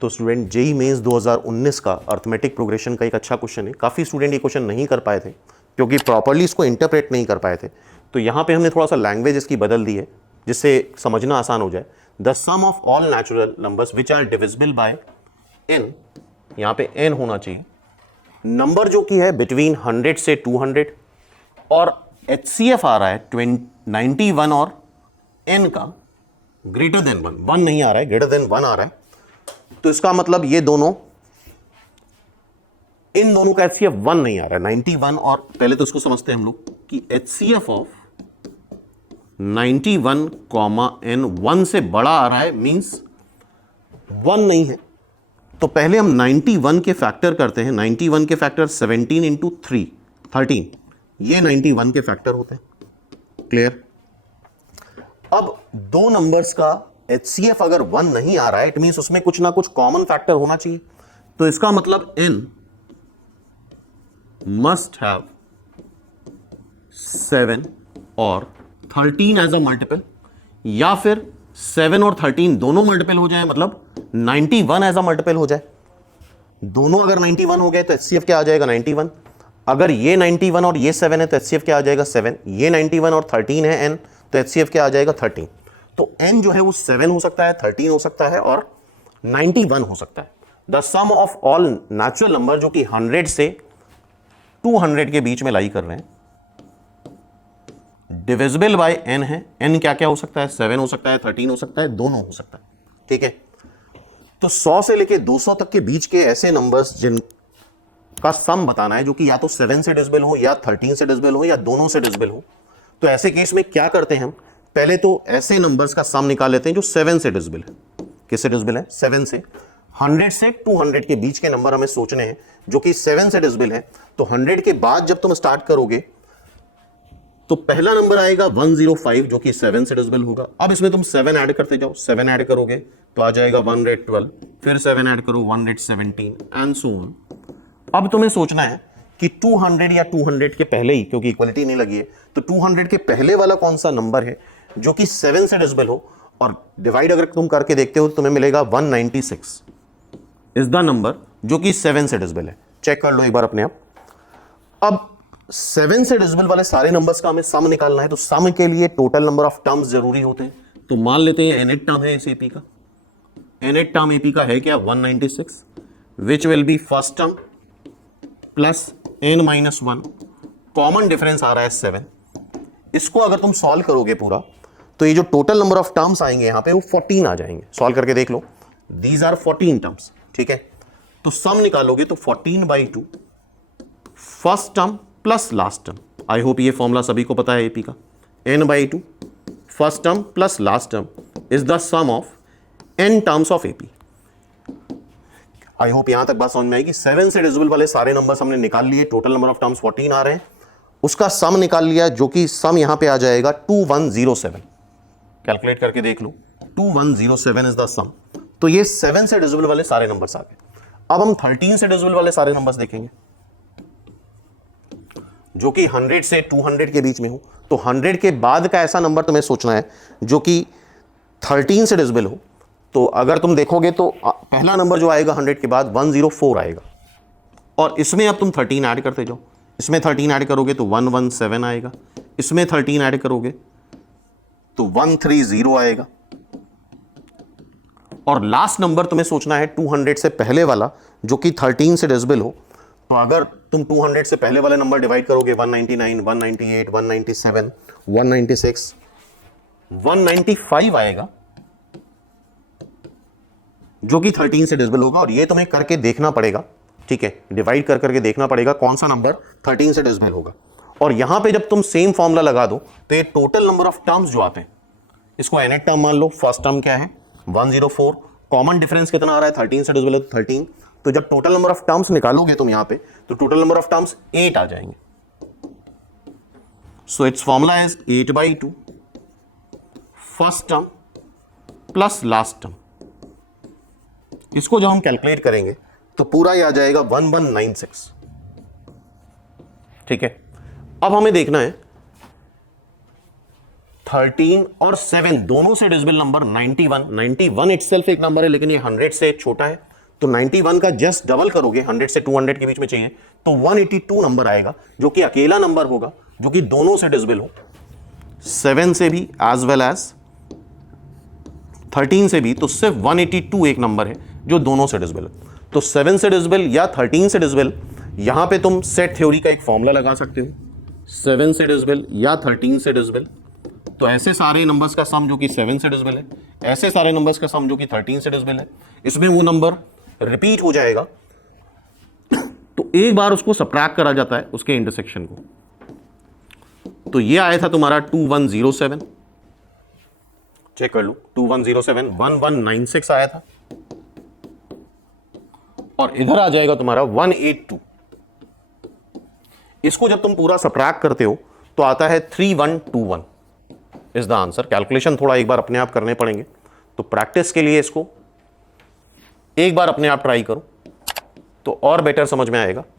तो student JEE mains 2019 का arithmetic progression का एक अच्छा क्वेश्चन है। काफ़ी स्टूडेंट ये क्वेश्चन नहीं कर पाए थे क्योंकि प्रॉपरली इसको इंटरप्रेट नहीं कर पाए थे, तो यहाँ पे हमने थोड़ा सा लैंग्वेज इसकी बदल दी है जिससे समझना आसान हो जाए। The sum of all natural numbers which are divisible by n, यहाँ पे n होना चाहिए, नंबर जो कि है बिटवीन 100 से 200 और HCF आ रहा है 91 और n का ग्रेटर देन 1 नहीं आ रहा है, ग्रेटर देन 1 आ रहा है। तो इसका मतलब ये दोनों, इन दोनों का HCF 1 नहीं आ रहा है, 91। और पहले तो इसको समझते हैं हम लोग कि HCF ऑफ 91 कॉमा n 1 से बड़ा आ रहा है, मींस 1 नहीं है। तो पहले हम 91 के फैक्टर करते हैं। 91 के फैक्टर 17 इंटू 3 13, ये 91 के फैक्टर होते हैं। क्लियर? अब दो नंबर्स का HCF अगर 1 नहीं आ रहा है, इट मींस उसमें कुछ ना कुछ कॉमन फैक्टर होना चाहिए। तो इसका मतलब n मस्ट हैव 7 और 13 एज अ मल्टीपल, या फिर 7 और 13 दोनों मल्टीपल हो जाए, मतलब 91 एज अ मल्टीपल हो जाए। दोनों अगर 91 हो गए तो HCF क्या आ जाएगा 91। अगर ये 91 और ये 7 है तो HCF क्या आ जाएगा 7। ये 91 और 13 है n, तो HCF क्या आ जाएगा 13। तो n जो है वो 7 हो सकता है, 13 हो सकता है और 91 हो सकता है। The sum of all natural number जो कि 100 से 200 के बीच में लाई कर रहे हैं, डिविजिबल बाय n है। n क्या क्या हो सकता है, 7 हो सकता है, 13 हो सकता है, दोनों हो सकता है। ठीक है, तो 100 से लेके 200 तक के बीच के ऐसे नंबर्स जिनका सम बताना है, जो कि या तो 7 से डिविजिबल हो या 13 से डिविजिबल हो या दोनों से डिविजिबल हो, तो ऐसे केस में क्या करते हैं हम, पहले तो ऐसे नंबर्स का सम निकाल लेते हैं जो 7 से डिविजिबल है। किससे डिविजिबल है? 7 से। 100 से 200 के बीच के नंबर हमें सोचने हैं जो कि 7 से डिविजिबल है। तो 100 के बाद जब तुम स्टार्ट करोगे तो पहला नंबर आएगा 105 जो कि 7 से डिविजिबल होगा। अब इसमें तुम 7 ऐड करते जाओ, 7 ऐड करोगे तो आ जाएगा 112, फिर 7 ऐड करो 117 एंड सो ऑन। अब तुम्हें सोचना है कि 200 या 200 के पहले ही, क्योंकि इक्वलिटी नहीं लगी है, तो 200 के पहले वाला कौन सा नंबर है जो कि 7 से डिविजिबल हो, और डिवाइड अगर तुम करके देखते हो तो तुम्हें मिलेगा 196 इज द नंबर जो कि 7 से डिविजिबल है। चेक कर लो एक बार अपने आप। अब 7 से डिविजिबल वाले सारे नंबर्स का हमें सम निकालना है, तो सम के लिए टोटल नंबर ऑफ टर्म्स जरूरी होते हैं। तो मान लेते हैं nth टर्म है इस एपी का, nth टर्म एपी का है क्या 196, which will be first term plus n-1, common difference आ रहा है 7। इसको अगर तुम सॉल्व करोगे पूरा, तो ये जो टोटल नंबर ऑफ टर्म्स आएंगे यहां पे वो 14 आ जाएंगे। सॉल्व करके देख लो, दीज आर 14 टर्म्स। ठीक है, तो सम निकालोगे तो 14/2 first term plus last term. I hope ये फॉर्मूला सभी को पता है एपी का। n/2 first term plus last term is the sum of n terms of AP. I hope यहां तक बात समझ में आएगी। 7 से डिविजिबल वाले सारे नंबर्स हमने निकाल लिए, टोटल नंबर ऑफ टर्म्स 14 आ रहे हैं, उसका सम निकाल लिया जो कि सम यहां पे आ जाएगा 2107। कैलकुलेट करके देख लो, 2107 इज द सम। तो ये 7 से डिविजिबल वाले सारे नंबर्स आ गए। अब हम 13 से डिविजिबल वाले सारे नंबर्स देखेंगे जो कि 100 से 200 के बीच में हो। तो 100 के बाद का ऐसा नंबर तुम्हें सोचना है जो कि 13 से डिविजिबल हो। तो अगर तुम देखोगे तो पहला नंबर जो आएगा 100 के बाद 104 आएगा, और इसमें अब तुम 13 ऐड करते जाओ। इसमें 13 ऐड करोगे तो 117 आएगा, इसमें 13 ऐड करोगे तो 130 आएगा, और लास्ट नंबर तुम्हें सोचना है 200 से पहले वाला जो कि 13 से डिविजिबल हो। तो अगर तुम 200 से पहले वाले नंबर डिवाइड करोगे 199, 198, 197, 196, 195 आएगा जो कि 13 से डिविजिबल होगा। और ये तुम्हें करके देखना पड़ेगा, ठीक है, डिवाइड कर करके देखना पड़ेगा कौन सा नंबर 13 से डिविजिबल होगा। और यहां पे जब तुम सेम फॉर्मूला लगा दो तो ये टोटल नंबर ऑफ टर्म्स जो आते हैं, इसको nth टर्म मान लो, फर्स्ट टर्म क्या है 104, कॉमन डिफरेंस कितना आ रहा है 13 से डिविजिबल है तो 13। तो जब टोटल नंबर ऑफ टर्म्स निकालोगे तुम यहां पे, तो टोटल नंबर ऑफ टर्म्स 8 आ जाएंगे। So it's formula is 8/2 first term plus last term. इसको जब हम कैलकुलेट करेंगे तो पूरा ये आ जाएगा 1196। ठीक है, अब हमें देखना है 13 और 7 दोनों से डिविजिबल नंबर 91 इटसेल्फ एक नंबर है, लेकिन ये 100 से छोटा है, तो 91 का जस्ट डबल करोगे, 100 से 200 के बीच में चाहिए, तो 182 नंबर आएगा, जो कि अकेला नंबर होगा जो कि दोनों से डिविजिबल हो, 7 से भी एज वेल एज 13 से भी। तो सिर्फ 182 एक नंबर है जो दोनों से डिविजिबल है। तो 7 से डिविजिबल या 13 से डिविजिबल, यहां पे तुम सेट थ्योरी का एक फॉर्मूला लगा सकते हो, 7 से डिविजिबल या 13 से डिविजिबल, तो ऐसे सारे नंबर्स का सम जो कि 7 से डिविजिबल है, ऐसे सारे नंबर्स का सम जो कि 13 से डिविजिबल है, इसमें वो नंबर रिपीट हो जाएगा, तो एक बार उसको सबट्रैक्ट करा जाता है उसके इंटरसेक्शन को। तो ये आया था तुम्हारा 2107, चेक कर लो, 2107 1196 आया था, और इधर आ जाएगा तुम्हारा 182। इसको जब तुम पूरा सबट्रैक्ट करते हो तो आता है 3121 इज द आंसर। कैलकुलेशन थोड़ा एक बार अपने आप करने पड़ेंगे, तो प्रैक्टिस के लिए इसको एक बार अपने आप ट्राई करो तो और बेटर समझ में आएगा।